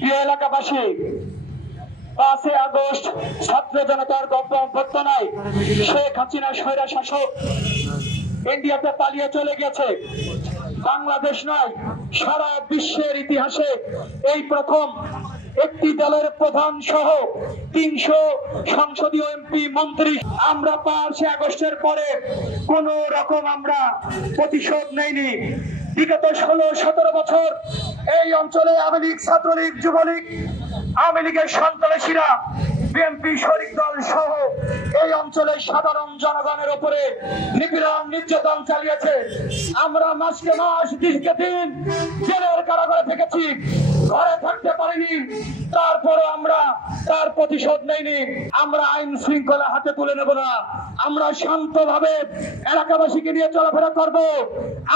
প্রিয় এলাকাবাসী, 5 আগস্ট ছাত্র জনতার অভ্যর্থনায় শেখ হাসিনা স্বৈরা শাসক ইন্ডিয়াতে পালিয়ে চলে গেছে। বাংলাদেশ নয়, সারা বিশ্বের ইতিহাসে এই প্রথম একটি দলের প্রধান সহ 300 সংসদীয় এমপি মন্ত্রী। আমরা 5 আগস্টের পরে কোন রকম আমরা প্রতিশোধ নেইনি। বিগত 16-17 বছর এই অঞ্চলে আওয়ামী লীগ, ছাত্রলীগ, যুবলীগ, আওয়ামী লীগের সন্ত্রাসীরা, বিএনপি শরিক দল সহ এই অঞ্চলে সাধারণ জনগণের উপরে নিপীড়ন নির্যাতন চালিয়েছে। আমরা মাসকে মাস, দিনকে দিন জেলের কারাগারে থেকেছি, ঘরে থাকতে পারিনি, তারপরে আমরা তার প্রতিশোধ নেইনি। আমরা আইন শৃঙ্খলা হাতে তুলে নেব না। আমরা শান্তভাবে এলাকাবাসীকে নিয়ে চলাফেরা করব।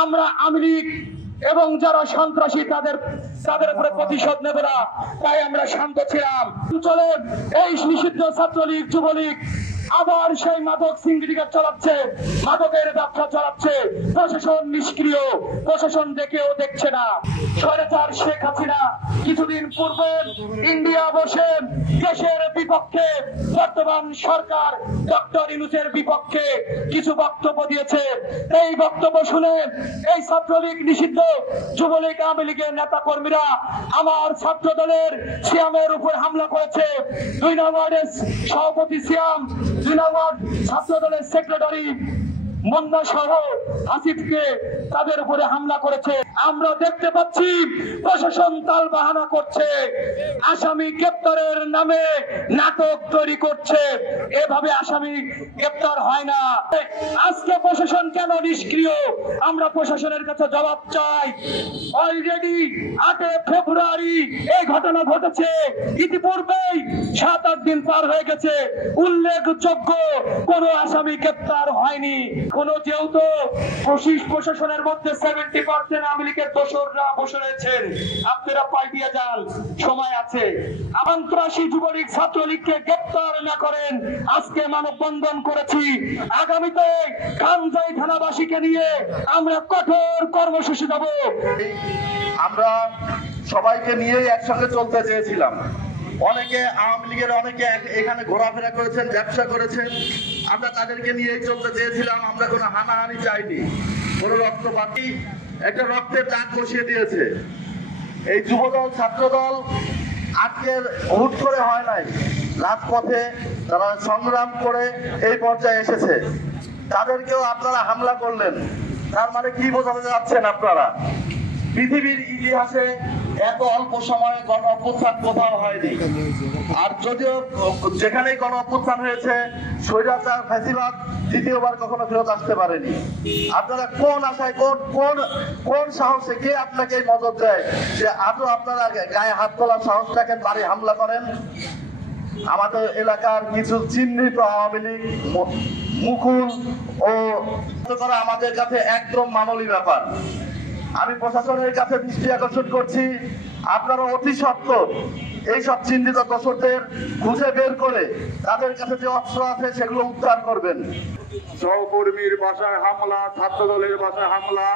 আমরা আওয়ামী লীগ এবং যারা সন্ত্রাসী তাদের উপরে প্রতিশোধ নেব না। তাই আমরা শান্ত ছিলাম। অঞ্চলে এই নিষিদ্ধ ছাত্রলীগ, যুবলীগ আবার সেই মাদক সিন্ডিকেট চালাচ্ছে, মাদকের ব্যবসা চালাচ্ছে। প্রশাসন নিষ্ক্রিয়, প্রশাসন দেখেও দেখছে না। স্বৈরাচার শেখ হাসিনা কিছুদিন পূর্বে ইন্ডিয়া বসে দেশের বিপক্ষে, বর্তমান সরকার ডক্টর ইউনূসের বিপক্ষে কিছু বক্তব্য দিয়েছে। এই বক্তব্য শুনে এই ছাত্রলীগ নিষিদ্ধ, যুবলীগ, আওয়ামী লীগের নেতা কর্মীরা আমার ছাত্র দলের সিয়ামের উপর হামলা করেছে। 2 নং ওয়ার্ডের সভাপতি সিয়াম, 2 নং ওয়ার্ড ছাত্র দলের সেক্রেটারি মুন্না সহ আসিফকে তাদের উপরে হামলা করেছে। আমরা দেখতে পাচ্ছি প্রশাসন তাল বাহানা করছে, আসামি গ্রেপ্তারের নামে নাটক তৈরি করছে। এভাবে আসামি গ্রেপ্তার হয় না। আজকে প্রশাসন কেন নিষ্ক্রিয়? আমরা প্রশাসনের কাছে জবাব চাই। অলরেডি 8 ফেব্রুয়ারি এই ঘটনা ঘটেছে, ইতিপূর্বেই 7-8 দিন পার হয়ে গেছে, উল্লেখযোগ্য কোন আসামি গ্রেপ্তার হয়নি। যেহেতু প্রশাসনের মধ্যে 70% আওয়ামী লীগের দোসররা বসে রয়েছেন, আপনারা পাল্টিয়ে যান, সময় আছে। সন্ত্রাসী যুবলীগ, ছাত্রলীগকে গ্রেপ্তার না করেন আজকে মানববন্ধন করেছি। আগামীতে কামজাই থানাবাসীকে নিয়ে আমরা কঠোর কর্মসূচি দেব। আমরা সবাইকে নিয়ে একসঙ্গে চলতে চেয়েছিলাম। অনেকে আওয়ামী লীগের অনেকে এখানে ঘোরাফেরা করেছেন, ব্যবসা করেছেন। আমরা তাদেরকে নিয়ে চলতে চেয়েছিলাম। আমরা কোনো হানাহানি চাইনি, কোনো রক্তপাতই। একটা রক্তের দাগ বসিয়ে দিয়েছে এই যুবদল, ছাত্রদল। আজকের হুট করে হয় নাই, রাজপথে তারা সংগ্রাম করে এই পর্যায়ে এসেছে। তাদেরকেও আপনারা হামলা করলেন, তার মানে কি বোঝাতে যাচ্ছেন আপনারা? পৃথিবীর ইতিহাসে এত অল্প সময়ে গণ অভ্যুত্থান কোথাও হয়নি। আর যদিও যেখানেই গণ অভ্যুত্থান হয়েছে, স্বৈরাচার ফ্যাসিবাদ দ্বিতীয়বার কখনো ফেরত আসতে পারেনি। আপনারা কোন আশায়, কোন সাহসে, কে আপনাকে এই মদত দেয় যে আজও আপনারা গায়ে হাত তোলার সাহস রাখেন, বাড়ি হামলা করেন? আমাদের এলাকার কিছু চিহ্নিত আওয়ামী লীগ মুকুল ও করা আমাদের কাছে একদম মামুলি ব্যাপার। আমি প্রশাসনের কাছে দৃষ্টি আকর্ষণ করছি, আপনারা অতি সত্বর এইসব চিহ্নিত দোষরদের খুঁজে বের করে তাদের কাছে যে অস্ত্র আছে সেগুলো উদ্ধার করবেন। সহকর্মীর বাসায় হামলা, ছাত্র দলের বাসায় হামলা,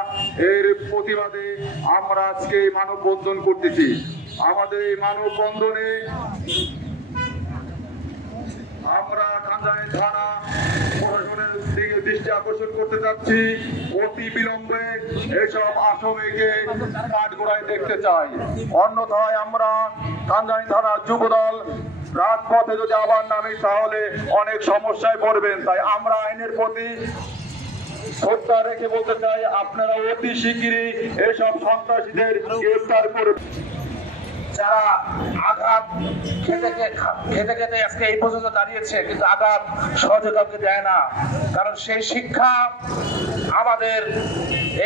এর প্রতিবাদে আমরা আজকে এই মানববন্ধন করতেছি। আমাদের এই মানববন্ধনে আমরা কামজাই থানা প্রশাসনের দিকে দৃষ্টি আকর্ষণ করতে চাচ্ছি, অতি বিলম্বে এসব আসামিকে কাঠগড়ায় দেখতে চাই। অন্যথায় আমরা কামজাই থানার যুবদল রাজপথে যদি আবার নামি তাহলে অনেক সমস্যায় পড়বেন। তাই আমরা আইনের প্রতি শ্রদ্ধা রেখে বলতে চাই, আপনারা অতি শিগগিরই এসব সন্ত্রাসীদের গ্রেফতার করবেন। যারা আঘাত খেতে খেতে আজকে এই পর্যন্ত দাঁড়িয়েছে, কিন্তু আঘাত সহজে কাউকে দেয় না। কারণ সেই শিক্ষা আমাদের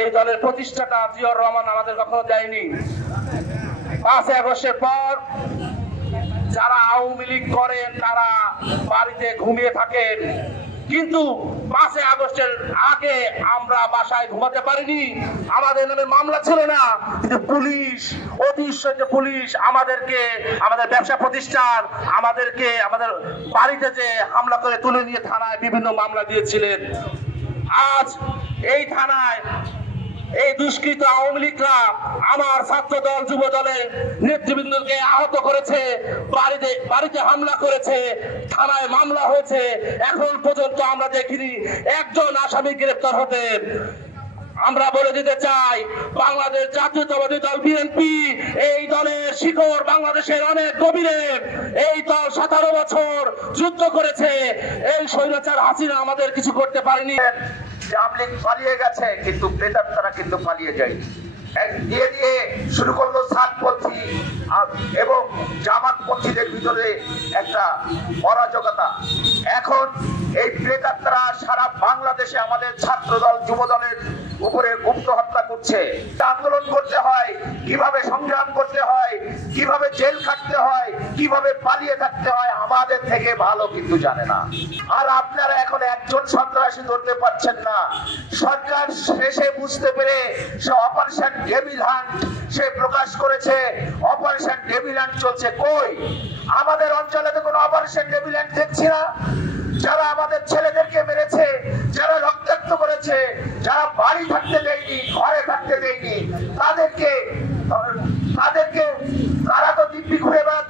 এই দলের প্রতিষ্ঠাতা জিয়াউর রহমান আমাদের কখনো দেয়নি। 5 আগস্টের পর যারা আওয়ামী লীগ করেন তারা বাড়িতে ঘুমিয়ে থাকেন, কিন্তু 5 আগস্টের আগে আমরা বাসায় ঘুমাতে পারিনি। আমাদের নামে মামলা ছিল না, কিন্তু পুলিশ, অতি পুলিশ আমাদেরকে, আমাদের ব্যবসা প্রতিষ্ঠান, আমাদের বাড়িতে যে হামলা করে তুলে নিয়ে থানায় বিভিন্ন মামলা দিয়েছিলেন। আজ এই থানায় এই দুষ্কৃত আওয়ামী লীগরা আমার ছাত্র দল যুব দলের নেতৃবৃন্দকে আহত করেছে, বাড়িতে হামলা করেছে, থানায় মামলা হয়েছে, এখন পর্যন্ত আমরা দেখিনি একজন আসামি গ্রেফতার হতে। আমরা বলে দিতে চাই, বাংলাদেশ জাতীয়তাবাদী দল বিএনপি এই দলের শিকড় বাংলাদেশের অনেক গভীরে। এই দল 17 বছর যুদ্ধ করেছে, এই স্বৈরাচার হাসিনা আমাদের কিছু করতে পারেনি। আওয়ামী লীগ পালিয়ে গেছে, কিন্তু প্রেতাত্মারা কিন্তু পালিয়ে যায় দিয়ে দিয়ে শুরু করলো সাতপন্থী এবং জামাতপন্থীদের ভিতরে একটা অরাজকতা। এখন এই প্রেতাত্মারা সারা বাংলাদেশে আমাদের ছাত্র দল যুব দলের উপরে গুপ্ত হত্যা করছে। আন্দোলন করতে হয়, কিভাবে সংগ্রাম করতে হয়, কিভাবে জেল খাটতে হয়, কিভাবে পালিয়ে থাকতে হয় আমাদের থেকে ভালো কিন্তু জানে না। আর আপনারা এখন একজন সন্ত্রাসী ধরতে পারছেন না। সরকার শেষে বুঝতে পেরে সে অপারেশন ডেভিল হান্ট সে প্রকাশ করেছে। অপারেশন ডেভিল হান্ট চলছে কই? আমাদের অঞ্চলে তো কোনো অপারেশন ডেভিল হান্ট দেখছি না। যারা আমাদের ছেলেদেরকে মেরেছে, যারা রক্তাক্ত করেছে, যারা বাড়ি থাকতে দেয়নি, ঘরে থাকতে দেয়নি, তাদেরকে